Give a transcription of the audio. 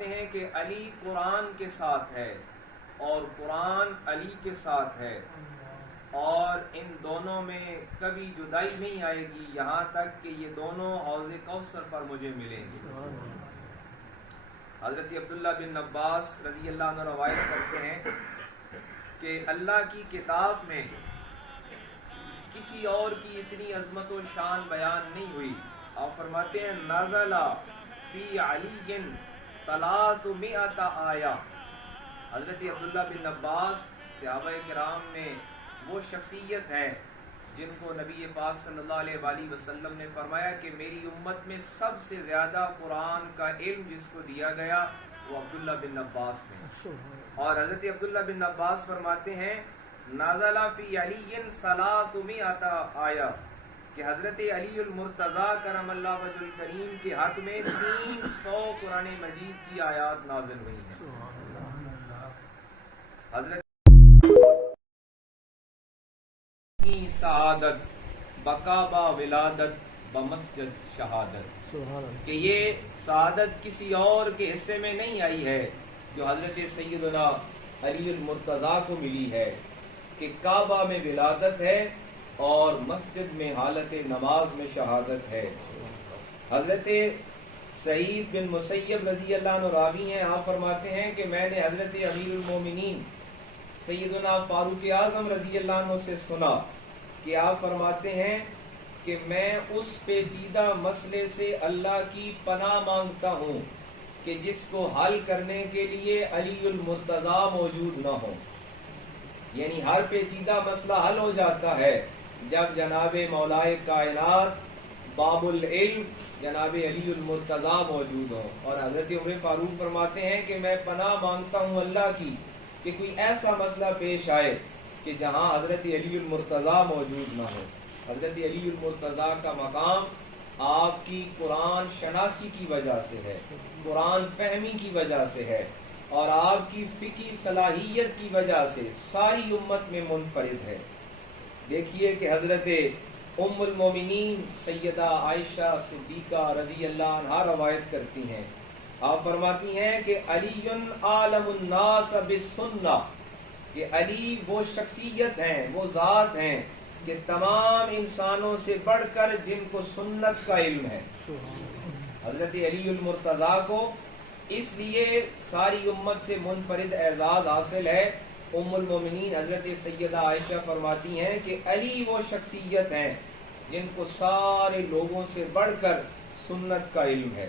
ہیں کہ علی قرآن کے ساتھ ہے اور قرآن علی کے ساتھ ہے، اور ان دونوں میں کبھی جدائی نہیں آئے گی یہاں تک کہ یہ دونوں حوض کوثر پر مجھے ملیں گے۔ حضرت عبداللہ بن عباس رضی اللہ عنہ روایت کرتے ہیں کہ اللہ کی کتاب میں کسی اور کی اتنی عظمت و شان بیان نہیں ہوئی، اور فرماتے ہیں نزل فی علی 300 آیہ۔ حضرت عبداللہ بن عباس صحابہ کرام میں وہ شخصیت ہے جن کو نبی پاک صلی اللہ علیہ وآلہ وسلم نے فرمایا کہ میری امت میں سب سے زیادہ قرآن کا علم جس کو دیا گیا وہ عبداللہ بن عباس نے۔ اور حضرت عبداللہ بن عباس فرماتے ہیں نازل فی علی 300 آیہ، کہ حضرت علی المرتضیٰ کرم اللہ وجہ الکریم کے حق میں 300 قرآن مجید کی آیات نازل ہوئی ہیں۔ حضرت سعادت بکابہ ولادت بمسجد شہادت، کہ یہ سعادت کسی اور کے حصے میں نہیں آئی ہے جو حضرت سیدنا علی المرتضیٰ کو ملی ہے، کہ کعبہ میں ولادت ہے اور مسجد میں حالت نماز میں شہادت ہے۔ حضرت سعید بن مسیب رضی اللہ عنہ راوی ہیں، آپ فرماتے ہیں کہ میں نے حضرت امیر المومنین سیدنا فاروق اعظم رضی اللہ عنہ سے سنا کہ آپ فرماتے ہیں کہ میں اس پیچیدہ مسئلے سے اللہ کی پناہ مانگتا ہوں کہ جس کو حل کرنے کے لیے علی المرتضیٰ موجود نہ ہو۔ یعنی ہر پیچیدہ مسئلہ حل ہو جاتا ہے جب جناب مولائے کائنات باب العلم جناب علی المرتضیٰ موجود ہوں۔ اور حضرت عمر فاروق فرماتے ہیں کہ میں پناہ مانگتا ہوں اللہ کی کہ کوئی ایسا مسئلہ پیش آئے کہ جہاں حضرت علی المرتضیٰ موجود نہ ہو۔ حضرت علی المرتضیٰ کا مقام آپ کی قرآن شناسی کی وجہ سے ہے، قرآن فہمی کی وجہ سے ہے، اور آپ کی فقہی صلاحیت کی وجہ سے ساری امت میں منفرد ہے۔ دیکھیے کہ حضرت ام المومنین سیدہ عائشہ صدیقہ رضی اللہ عنہا روایت کرتی ہیں، آپ فرماتی ہیں کہ علی عالم الناس بالسنہ، کہ علی وہ شخصیت ہیں، وہ ذات ہیں کہ تمام انسانوں سے بڑھ کر جن کو سنت کا علم ہے۔ حضرت علی المرتضیٰ کو اس لیے ساری امت سے منفرد اعزاز حاصل ہے۔ ام المومنین حضرت سیدہ عائشہ فرماتی ہیں کہ علی وہ شخصیت ہیں جن کو سارے لوگوں سے بڑھ کر سنت کا علم ہے۔